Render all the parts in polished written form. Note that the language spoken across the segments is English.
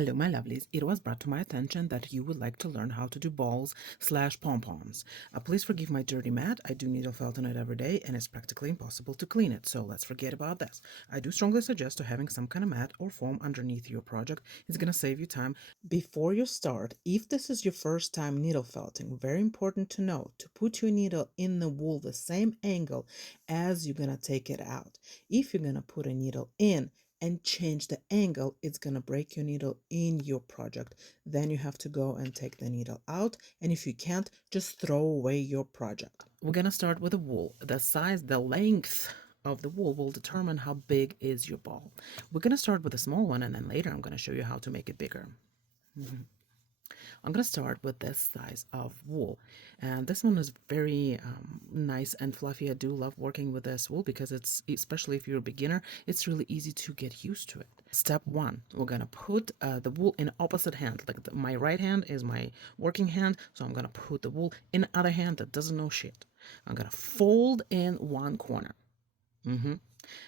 Hello, my lovelies. It was brought to my attention that you would like to learn how to do balls/pom-poms. Please forgive my dirty mat. I do needle felt on it every day, and it's practically impossible to clean it, so let's forget about this. I do strongly suggest to having some kind of mat or foam underneath your project. It's going to save you time. Before you start, if this is your first time needle felting, very important to know to put your needle in the wool the same angle as you're going to take it out. If you're going to put a needle in and change the angle, it's going to break your needle in your project. Then you have to go and take the needle out, and if you can't, just throw away your project. We're going to start with the wool. The size, the length of the wool will determine how big is your ball. We're going to start with a small one, and then later I'm going to show you how to make it bigger. I'm going to start with this size of wool, and this one is very nice and fluffy. I do love working with this wool because it's, especially if you're a beginner, it's really easy to get used to it. Step one, we're going to put the wool in opposite hand. Like my right hand is my working hand, so I'm going to put the wool in the other hand that doesn't know shit. I'm going to fold in one corner.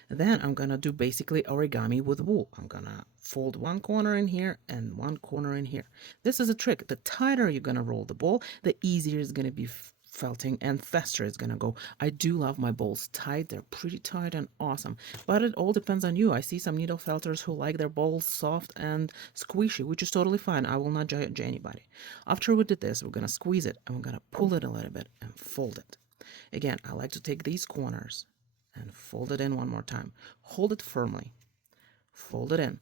Then I'm gonna do basically origami with wool. I'm gonna fold one corner in here and one corner in here. This is a trick. The tighter you're gonna roll the ball, the easier it's gonna be felting and faster it's gonna go. I do love my balls tight. They're pretty tight and awesome, but it all depends on you. I see some needle felters who like their balls soft and squishy, which is totally fine. I will not judge anybody. After we did this, we're gonna squeeze it and we're gonna pull it a little bit and fold it. Again, I like to take these corners and fold it in one more time. Hold it firmly. Fold it in.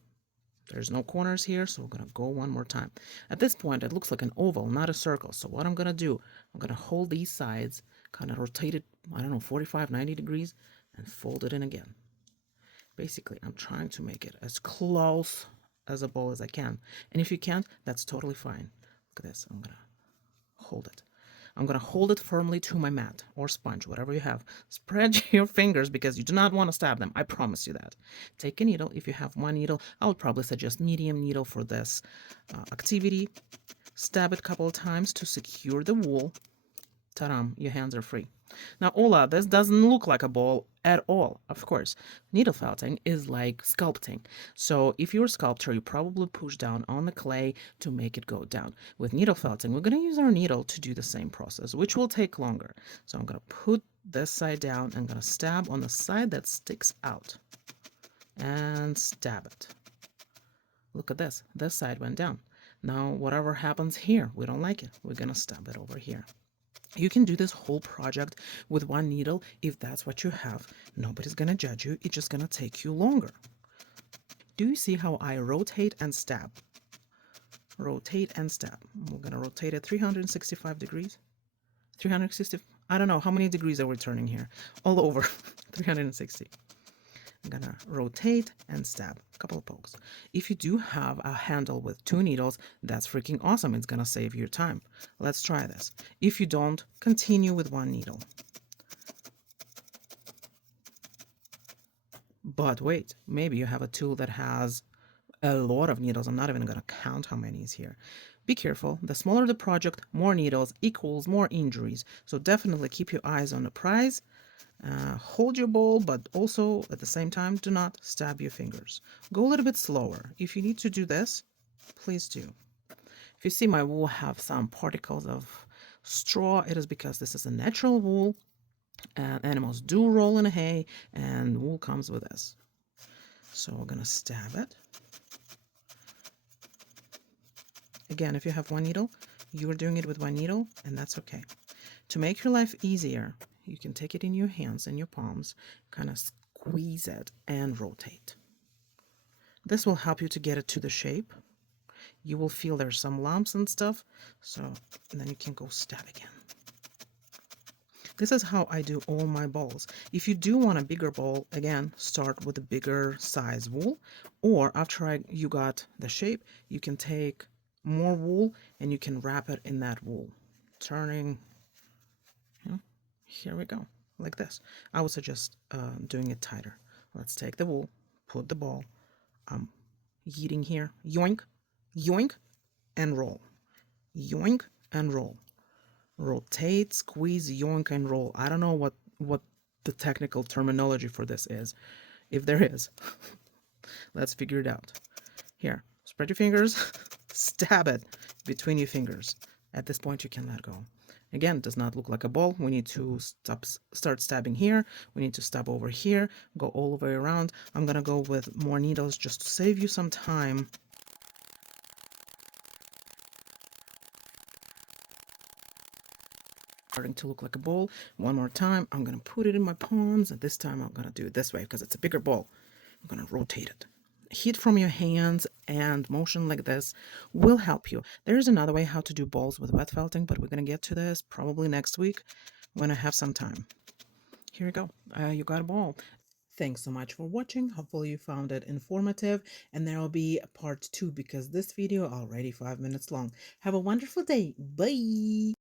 There's no corners here, so we're going to go one more time. At this point, it looks like an oval, not a circle. So what I'm going to do, I'm going to hold these sides, kind of rotate it, I don't know, 45, 90 degrees, and fold it in again. Basically, I'm trying to make it as close as a ball as I can. And if you can't, that's totally fine. Look at this. I'm going to hold it. I'm going to hold it firmly to my mat or sponge, whatever you have. Spread your fingers because you do not want to stab them. I promise you that. Take a needle. If you have one needle, I would probably suggest medium needle for this activity. Stab it a couple of times to secure the wool. Ta-dam, your hands are free. Now, Ola, this doesn't look like a ball at all, of course. Needle felting is like sculpting. So if you're a sculptor, you probably push down on the clay to make it go down. With needle felting, we're going to use our needle to do the same process, which will take longer. So I'm going to put this side down. I'm going to stab on the side that sticks out and stab it. Look at this. This side went down. Now, whatever happens here, we don't like it. We're going to stab it over here. You can do this whole project with one needle if that's what you have. Nobody's gonna judge you. It's just gonna take you longer. Do you see how I rotate and stab? Rotate and stab. We're gonna rotate it 365 degrees. 360, I don't know how many degrees are we turning here. All over 360. I'm gonna rotate and stab, a couple of pokes. If you do have a handle with two needles, that's freaking awesome. It's gonna save your time. Let's try this. If you don't, continue with one needle. But wait, maybe you have a tool that has a lot of needles. I'm not even gonna count how many is here. Be careful. The smaller the project, more needles equals more injuries. So definitely keep your eyes on the prize. Hold your ball, but also at the same time, do not stab your fingers. Go a little bit slower. If you need to do this, please do. If you see my wool have some particles of straw, it is because this is a natural wool. And animals do roll in hay, and wool comes with this. So we're going to stab it. Again, if you have one needle, you are doing it with one needle, and that's okay. To make your life easier, you can take it in your hands and your palms, kind of squeeze it and rotate. This will help you to get it to the shape. You will feel there's some lumps and stuff, so then you can go stab again. This is how I do all my balls. If you do want a bigger ball, again, start with a bigger size wool, or after you got the shape, you can take more wool and you can wrap it in that wool. Turning, here we go, like this. I would suggest doing it tighter. Let's take the wool, put the ball, yeeting here, yoink, yoink, and roll. Yoink and roll. Rotate, squeeze, yoink, and roll. I don't know what the technical terminology for this is, if there is. Let's figure it out. Here, spread your fingers, stab it between your fingers. At this point, you can let go. Again, it does not look like a ball. We need to start stabbing here. We need to stab over here, go all the way around. I'm gonna go with more needles just to save you some time. Starting to look like a ball. One more time, I'm gonna put it in my palms, and this time I'm gonna do it this way because it's a bigger ball. I'm gonna rotate it. Heat from your hands and motion like this will help you. There's another way how to do balls with wet felting, but we're gonna get to this probably next week when I have some time. Here you go. You got a ball. Thanks so much for watching. Hopefully you found it informative, and there will be a part 2 because this video already 5 minutes long. Have a wonderful day. Bye.